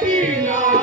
Latina.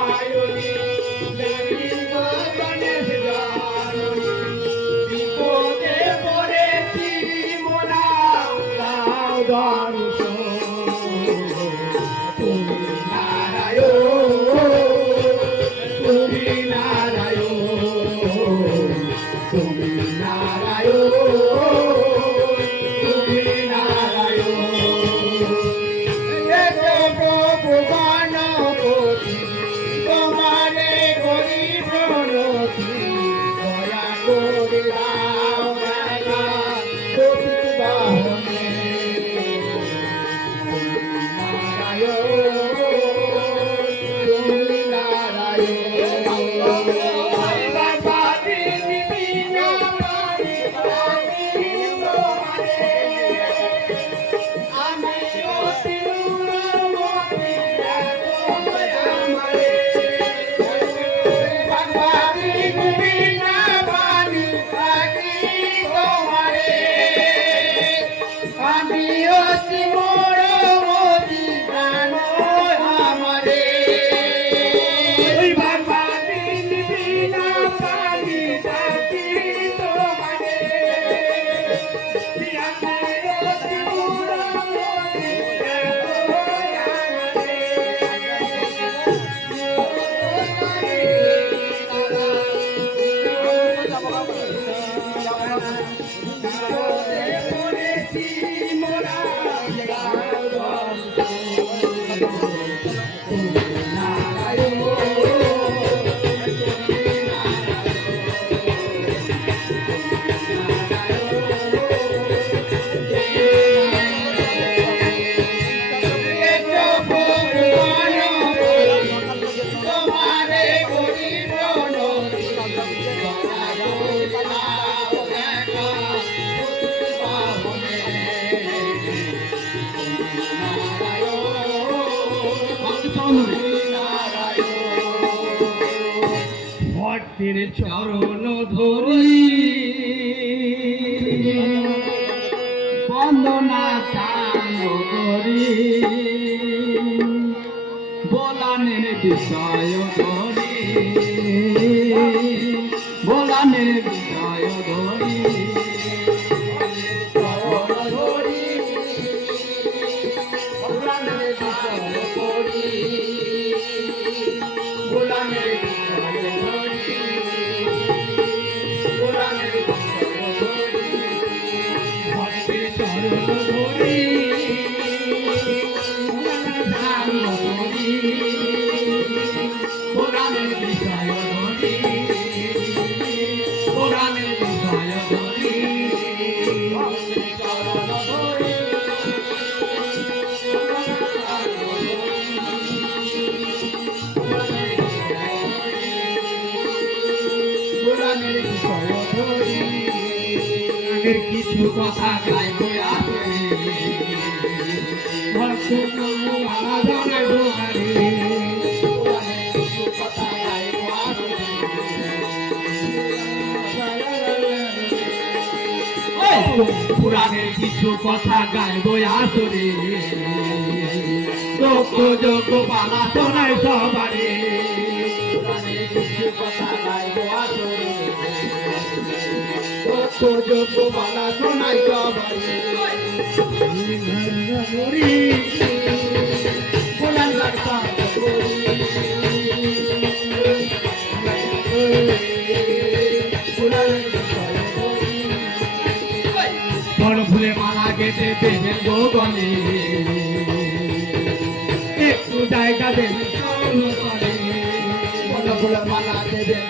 ভক্তের চরণ ধরি। বন্দনা চাঙ্গ করি। বলানের বিষয় কিছু কথা গাই আছে ভক্ত তবু পুরাণের কিছু কথা গাইব আসরে লোক যোগ পালা শোনায় সবারে। সুযোগ বালা শোনাই সবাই মরি বলান মালা গেতে দেবেন গোগনে একটু জায়গা দেবেন বড় মালা দেবেন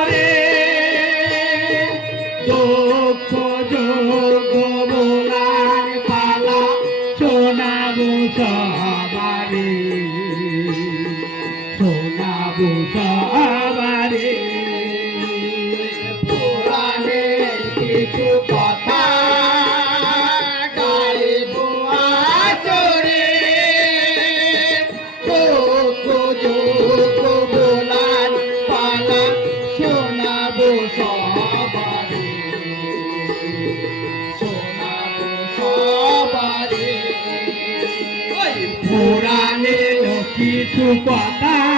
地图广大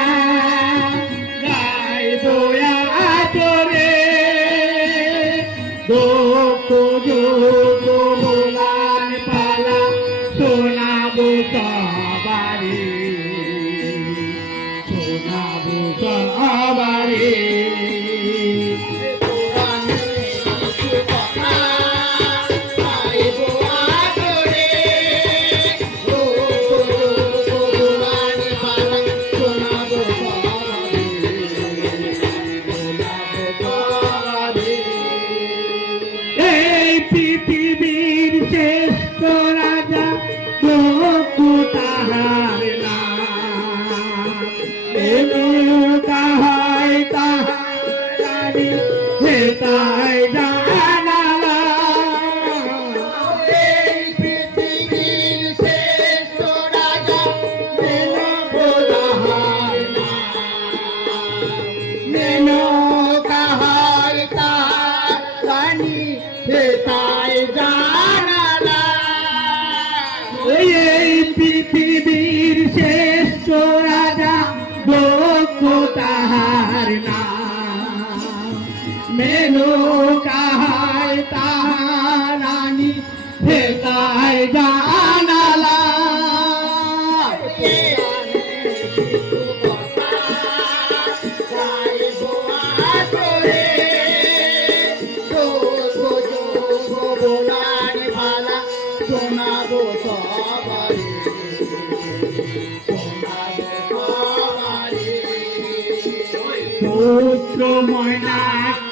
ময়না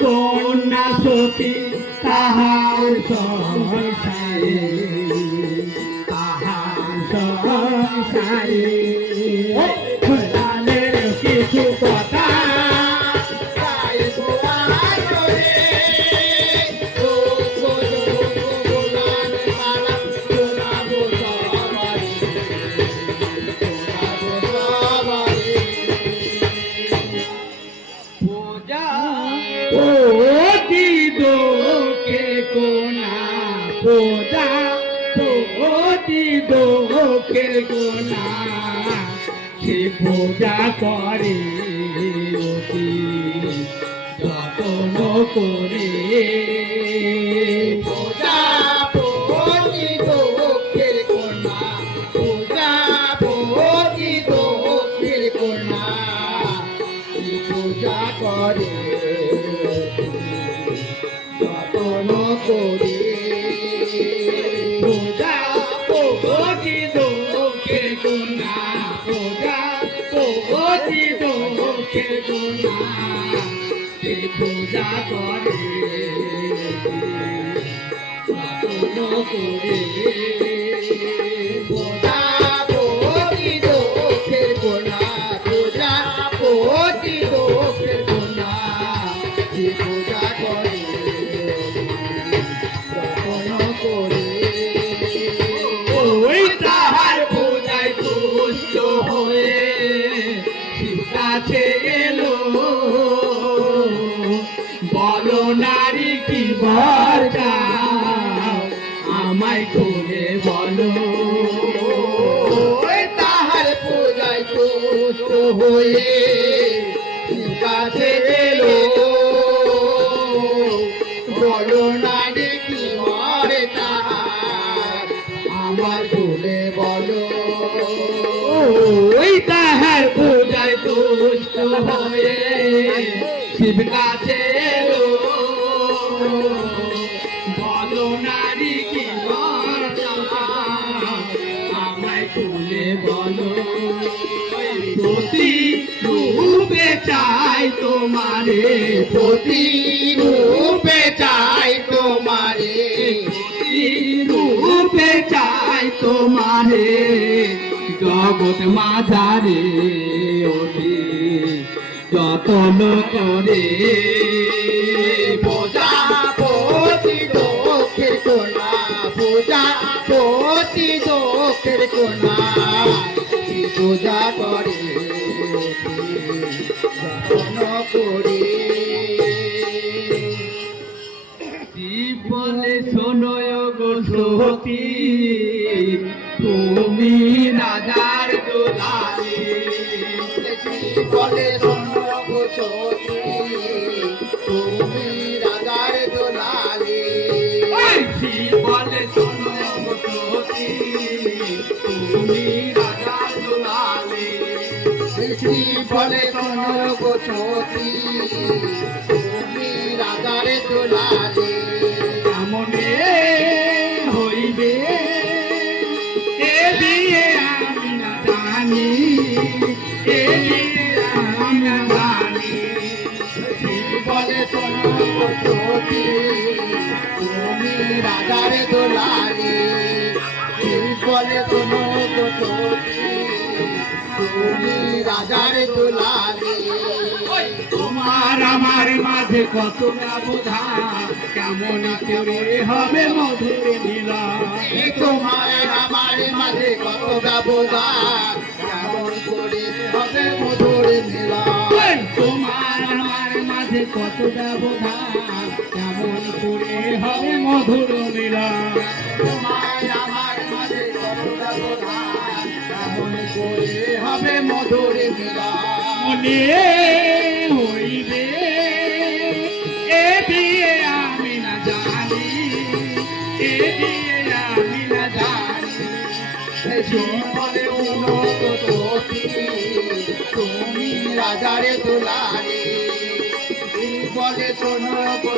কন্যা সতী তাহার সহসা cùng পূজা করে। করে। আমায় করে বলো। তাহার পূজায় তুষ্ট হয়ে কাছে এলো। বলো। না ওই তাহার পূজায় তুষ্ট শিবকা প্রতি রূপে চাই তোমারে, প্রতি রূপে চাই তোমারে রূপে চাই তোমারে, জগৎ মাঝারে ওঠে যতন করে। বোঝা পতি দক্ষের কোনা বোঝা পতি দক্ষের কোনা। পূজা করে করে। জীবনে শোনয় গো তুমি শ্রী বলে সন্ন্যগোচরী, তুমি রাজার দোলালে কেমনে হইবে এ বিয়ে আমি না জানি এ বিয়ে আমি না জানি বলে সন্ন্যগোচরী, তুমি রাজার বলে তুমি রাজার দোলালে। তোমার আমার মাঝে কত ব্যবধান কেমন করে হবে মধুর মিলা তোমার আমার মাঝে কত ব্যবধান কেমন করে হবে মধুর মিলন তোমার আমার মাঝে কত ব্যবধান কেমন করে হবে মধুর মিলা তোমার আমার মাঝে কত ব্যবধান করে হবে মধুর মনে হইবে, এ বিয়ে আমি না জানি, এ বিয়ে আমি না জানি। উন্নত তুমি রাজারে দুলারে বলে শোনো গো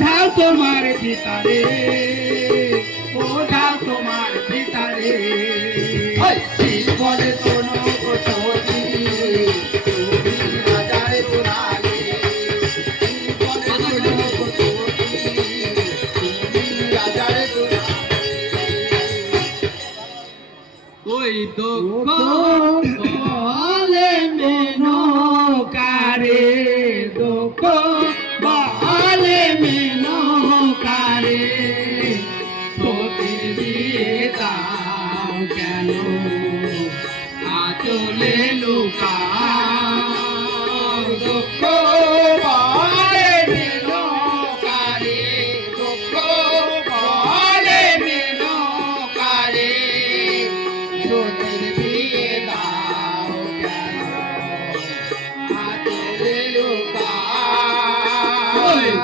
ওঝা তোমার ভিতরে ওঝা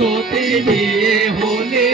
তোতে বিয়ে হলে